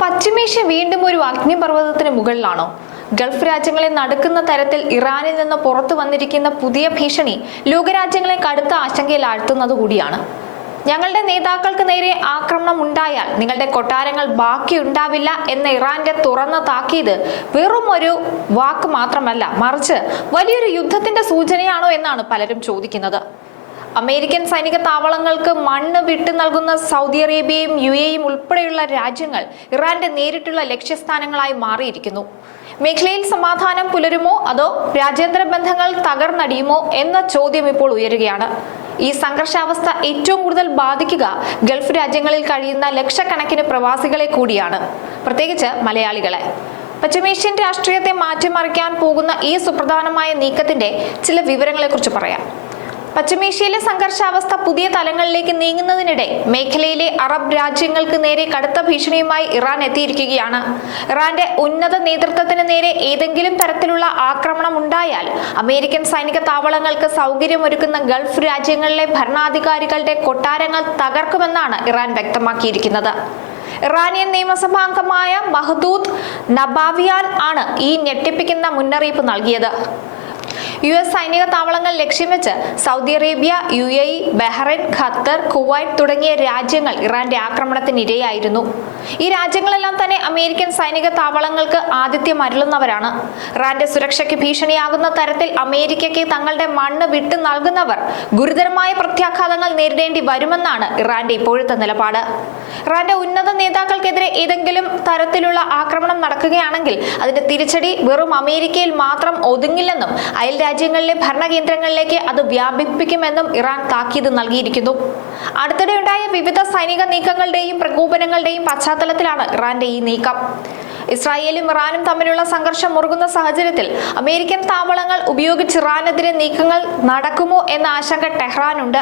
പശ്ചിമേഷ്യ വീണ്ടും ഒരു അഗ്നിപർവ്വതത്തിന് മുകളിലാണോ? ഗൾഫ് രാജ്യങ്ങളെ നടുക്കുന്ന തരത്തിൽ ഇറാനിൽ നിന്ന് പുറത്തു വന്നിരിക്കുന്ന പുതിയ ഭീഷണി ലോകരാജ്യങ്ങളെ കടുത്ത ആശങ്കയിലാഴ്ത്തുന്നത് കൂടിയാണ്. ഞങ്ങളുടെ നേതാക്കൾക്ക് നേരെ ആക്രമണം ഉണ്ടായാൽ നിങ്ങളുടെ കൊട്ടാരങ്ങൾ ബാക്കിയുണ്ടാവില്ല എന്ന ഇറാന്റെ തുറന്ന താക്കീത് വെറും ഒരു വാക്ക് മാത്രമല്ല, മറിച്ച് വലിയൊരു യുദ്ധത്തിന്റെ സൂചനയാണോ എന്നാണ് പലരും ചോദിക്കുന്നത്. അമേരിക്കൻ സൈനിക താവളങ്ങൾക്ക് മണ്ണ് വിട്ടു നൽകുന്ന സൗദി അറേബ്യയും UAEയും ഉൾപ്പെടെയുള്ള രാജ്യങ്ങൾ ഇറാന്റെ നേരിട്ടുള്ള ലക്ഷ്യസ്ഥാനങ്ങളായി മാറിയിരിക്കുന്നു. മേഖലയിൽ സമാധാനം പുലരുമോ അതോ രാജ്യാന്തര ബന്ധങ്ങൾ തകർന്നടിയുമോ എന്ന ചോദ്യം ഇപ്പോൾ ഉയരുകയാണ്. ഈ സംഘർഷാവസ്ഥ ഏറ്റവും കൂടുതൽ ബാധിക്കുക ഗൾഫ് രാജ്യങ്ങളിൽ കഴിയുന്ന ലക്ഷക്കണക്കിന് പ്രവാസികളെ കൂടിയാണ്, പ്രത്യേകിച്ച് മലയാളികളെ. പശ്ചിമേഷ്യൻ രാഷ്ട്രീയത്തെ മാറ്റിമറിക്കാൻ പോകുന്ന ഈ സുപ്രധാനമായ നീക്കത്തിന്റെ ചില വിവരങ്ങളെക്കുറിച്ച് പറയാം. പശ്ചിമേഷ്യയിലെ സംഘർഷാവസ്ഥ പുതിയ തലങ്ങളിലേക്ക് നീങ്ങുന്നതിനിടെ മേഖലയിലെ അറബ് രാജ്യങ്ങൾക്ക് നേരെ കടുത്ത ഭീഷണിയുമായി ഇറാൻ എത്തിയിരിക്കുകയാണ്. ഇറാന്റെ ഉന്നത നേതൃത്വത്തിന് നേരെ ഏതെങ്കിലും തരത്തിലുള്ള ആക്രമണം ഉണ്ടായാൽ അമേരിക്കൻ സൈനിക താവളങ്ങൾക്ക് സൗകര്യമൊരുക്കുന്ന ഗൾഫ് രാജ്യങ്ങളിലെ ഭരണാധികാരികളുടെ കൊട്ടാരങ്ങൾ തകർക്കുമെന്നാണ് ഇറാൻ വ്യക്തമാക്കിയിരിക്കുന്നത്. ഇറാനിയൻ നിയമസഭാംഗമായ മഹ്ദൂദ് നബാവിയാൻ ആണ് ഈ ഞെട്ടിപ്പിക്കുന്ന മുന്നറിയിപ്പ് നൽകിയത്. US സൈനിക താവളങ്ങൾ ലക്ഷ്യം വെച്ച് Saudi Arabia, UAE, Bahrain, Qatar, Kuwait തുടങ്ങിയ രാജ്യങ്ങൾ ഇറാന്റെ ആക്രമണത്തിന് ഇരയായിരുന്നു. ഈ രാജ്യങ്ങളെല്ലാം തന്നെ അമേരിക്കൻ സൈനിക താവളങ്ങൾക്ക് ആതിഥ്യം അരുളുന്നവരാണ്. ഇറാന്റെ സുരക്ഷയ്ക്ക് ഭീഷണിയാകുന്ന തരത്തിൽ അമേരിക്കയ്ക്ക് തങ്ങളുടെ മണ്ണ് വിട്ടു നൽകുന്നവർ ഗുരുതരമായ പ്രത്യാഘാതങ്ങൾ നേരിടേണ്ടി വരുമെന്നാണ് ഇറാന്റെ ഇപ്പോഴത്തെ നിലപാട്. ഇറാന്റെ ഉന്നത നേതാക്കൾക്കെതിരെ ഏതെങ്കിലും തരത്തിലുള്ള ആക്രമണം നടക്കുകയാണെങ്കിൽ അതിന്റെ തിരിച്ചടി വെറും അമേരിക്കയിൽ മാത്രം ഒതുങ്ങില്ലെന്നും അയൽ രാജ്യങ്ങളിലെ ഭരണകേന്ദ്രങ്ങളിലേക്ക് അത് വ്യാപിപ്പിക്കുമെന്നും ഇറാൻ താക്കീത് നൽകിയിരിക്കുന്നു. അടുത്തിടെയുണ്ടായ വിവിധ സൈനിക നീക്കങ്ങളുടെയും പ്രകോപനങ്ങളുടെയും പശ്ചാത്തലത്തിലാണ് ഇറാന്റെ ഈ നീക്കം. ഇസ്രായേലും ഇറാനും തമ്മിലുള്ള സംഘർഷം മുറുകുന്ന സാഹചര്യത്തിൽ അമേരിക്കൻ താവളങ്ങൾ ഉപയോഗിച്ച് ഇറാനെതിരെ നീക്കങ്ങൾ നടക്കുമോ എന്ന ആശങ്ക ടെഹ്റാനുണ്ട്.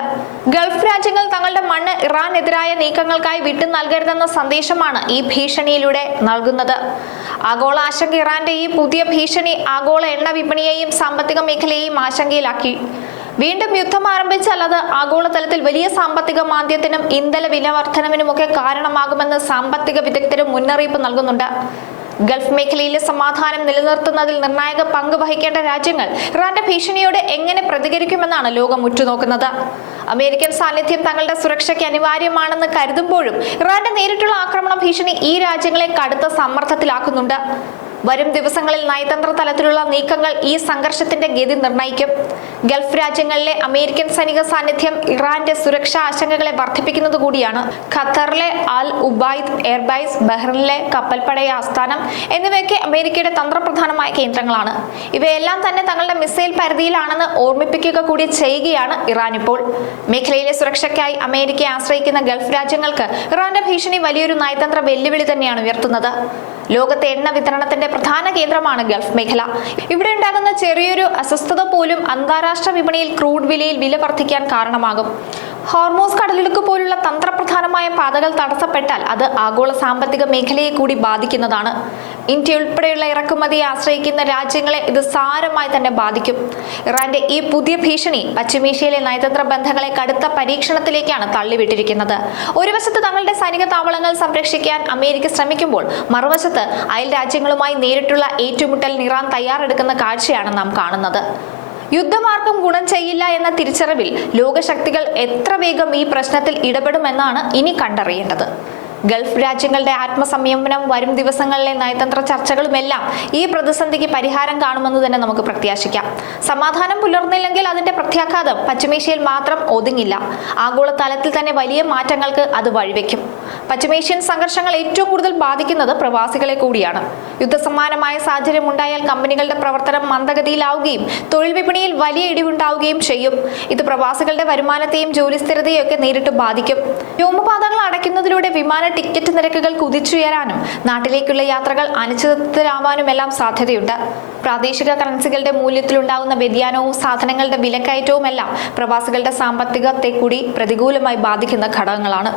ഗൾഫ് രാജ്യങ്ങൾ തങ്ങളുടെ മണ്ണ് ഇറാനെതിരായ നീക്കങ്ങൾക്കായി വിട്ടു നൽകരുതെന്ന സന്ദേശമാണ് ഈ ഭീഷണിയിലൂടെ നൽകുന്നത്. ആഗോള ആശങ്ക ഇറാന്റെ ഈ പുതിയ ഭീഷണി ആഗോള എണ്ണ വിപണിയെയും സാമ്പത്തിക മേഖലയെയും ആശങ്കയിലാക്കി. വീണ്ടും യുദ്ധം ആരംഭിച്ചാൽ അത് ആഗോളതലത്തിൽ വലിയ സാമ്പത്തിക മാന്ദ്യത്തിനും ഇന്ധന വില വർധനവിനുമൊക്കെ കാരണമാകുമെന്ന് സാമ്പത്തിക വിദഗ്ധരും മുന്നറിയിപ്പ് നൽകുന്നുണ്ട്. ഗൾഫ് മേഖലയിലെ സമാധാനം നിലനിർത്തുന്നതിൽ നിർണായക പങ്ക് വഹിക്കേണ്ട രാജ്യങ്ങൾ ഇറാന്റെ ഭീഷണിയോട് എങ്ങനെ പ്രതികരിക്കുമെന്നാണ് ലോകം ഉറ്റുനോക്കുന്നത്. അമേരിക്കൻ സാന്നിധ്യം തങ്ങളുടെ സുരക്ഷയ്ക്ക് അനിവാര്യമാണെന്ന് കരുതുമ്പോഴും ഇറാന്റെ നേരിട്ടുള്ള ആക്രമണ ഭീഷണി ഈ രാജ്യങ്ങളെ കടുത്ത സമ്മർദ്ദത്തിലാക്കുന്നുണ്ട്. വരും ദിവസങ്ങളിൽ നയതന്ത്ര തലത്തിലുള്ള നീക്കങ്ങൾ ഈ സംഘർഷത്തിന്റെ ഗതി നിർണ്ണയിക്കും. ഗൾഫ് രാജ്യങ്ങളിലെ അമേരിക്കൻ സൈനിക സാന്നിധ്യം ഇറാന്റെ സുരക്ഷാ ആശങ്കകളെ വർദ്ധിപ്പിക്കുന്നത് കൂടിയാണ്. ഖത്തറിലെ അൽ ഉബൈദ് എയർബേസ്, ബഹ്റൈനിലെ കപ്പൽപ്പട ആസ്ഥാനം എന്നിവയൊക്കെ അമേരിക്കയുടെ തന്ത്രപ്രധാനമായ കേന്ദ്രങ്ങളാണ്. ഇവയെല്ലാം തന്നെ തങ്ങളുടെ മിസൈൽ പരിധിയിലാണെന്ന് ഓർമ്മിപ്പിക്കുക കൂടി ചെയ്യുകയാണ് ഇറാൻ ഇപ്പോൾ. മേഖലയിലെ സുരക്ഷയ്ക്കായി അമേരിക്കയെ ആശ്രയിക്കുന്ന ഗൾഫ് രാജ്യങ്ങൾക്ക് ഇറാന്റെ ഭീഷണി വലിയൊരു നയതന്ത്ര വെല്ലുവിളി തന്നെയാണ് ഉയർത്തുന്നത്. ലോകത്തെ എണ്ണ വിതരണത്തിന്റെ പ്രധാന കേന്ദ്രമാണ് ഗൾഫ് മേഖല. ഇവിടെ ഉണ്ടാകുന്ന ചെറിയൊരു അസ്വസ്ഥത പോലും അന്താരാഷ്ട്ര വിപണിയിൽ ക്രൂഡ് വിലയിൽ വില വർദ്ധിക്കാൻ കാരണമാകും. ഹോർമൂസ് കടലിടുക്ക് പോലുള്ള തന്ത്രപ്രധാനമായ പാതകൾ തടസ്സപ്പെട്ടാൽ അത് ആഗോള സാമ്പത്തിക മേഖലയെ കൂടി ബാധിക്കുന്നതാണ്. ഇന്ത്യ ഉൾപ്പെടെയുള്ള ഇറക്കുമതിയെ ആശ്രയിക്കുന്ന രാജ്യങ്ങളെ ഇത് സാരമായി തന്നെ ബാധിക്കും. ഇറാന്റെ ഈ പുതിയ ഭീഷണി പശ്ചിമേഷ്യയിലെ നയതന്ത്ര ബന്ധങ്ങളെ കടുത്ത പരീക്ഷണത്തിലേക്കാണ് തള്ളിവിട്ടിരിക്കുന്നത്. ഒരു വശത്ത് തങ്ങളുടെ സൈനിക താവളങ്ങൾ സംരക്ഷിക്കാൻ അമേരിക്ക ശ്രമിക്കുമ്പോൾ മറുവശത്ത് അയൽ രാജ്യങ്ങളുമായി നേരിട്ടുള്ള ഏറ്റുമുട്ടലിന് ഇറാൻ തയ്യാറെടുക്കുന്ന കാഴ്ചയാണ് നാം കാണുന്നത്. യുദ്ധമാർക്കും ഗുണം ചെയ്യില്ല എന്ന തിരിച്ചറിവിൽ ലോകശക്തികൾ എത്ര വേഗം ഈ പ്രശ്നത്തിൽ ഇടപെടുമെന്നാണ് ഇനി കണ്ടറിയേണ്ടത്. ഗൾഫ് രാജ്യങ്ങളുടെ ആത്മസംയമനം, വരും ദിവസങ്ങളിലെ നയതന്ത്ര ചർച്ചകളുമെല്ലാം ഈ പ്രതിസന്ധിക്ക് പരിഹാരം കാണുമെന്ന് തന്നെ നമുക്ക് പ്രത്യാശിക്കാം. സമാധാനം പുലർന്നില്ലെങ്കിൽ അതിന്റെ പ്രത്യാഘാതം പശ്ചിമേഷ്യയിൽ മാത്രം ഒതുങ്ങില്ല, ആഗോള തലത്തിൽ തന്നെ വലിയ മാറ്റങ്ങൾക്ക് അത് വഴിവെക്കും. പശ്ചിമേഷ്യൻ സംഘർഷങ്ങൾ ഏറ്റവും കൂടുതൽ ബാധിക്കുന്നത് പ്രവാസികളെ കൂടിയാണ്. യുദ്ധസമാനമായ സാഹചര്യം ഉണ്ടായാൽ കമ്പനികളുടെ പ്രവർത്തനം മന്ദഗതിയിലാവുകയും തൊഴിൽ വിപണിയിൽ വലിയ ഇടിവുണ്ടാവുകയും ചെയ്യും. ഇത് പ്രവാസികളുടെ വരുമാനത്തെയും ജോലി സ്ഥിരതയും ഒക്കെ നേരിട്ട് ബാധിക്കും. വ്യോമപാതകൾ അടയ്ക്കുന്നതിലൂടെ വിമാന ടിക്കറ്റ് നിരക്കുകൾ കുതിച്ചുയരാനും നാട്ടിലേക്കുള്ള യാത്രകൾ അനിശ്ചിതത്വത്തിലാവാനും എല്ലാം സാധ്യതയുണ്ട്. പ്രാദേശിക കറൻസികളുടെ മൂല്യത്തിലുണ്ടാകുന്ന വ്യതിയാനവും സാധനങ്ങളുടെ വിലക്കയറ്റവും എല്ലാം പ്രവാസികളുടെ സാമ്പത്തികത്തെ കൂടി പ്രതികൂലമായി ബാധിക്കുന്ന ഘടകങ്ങളാണ്.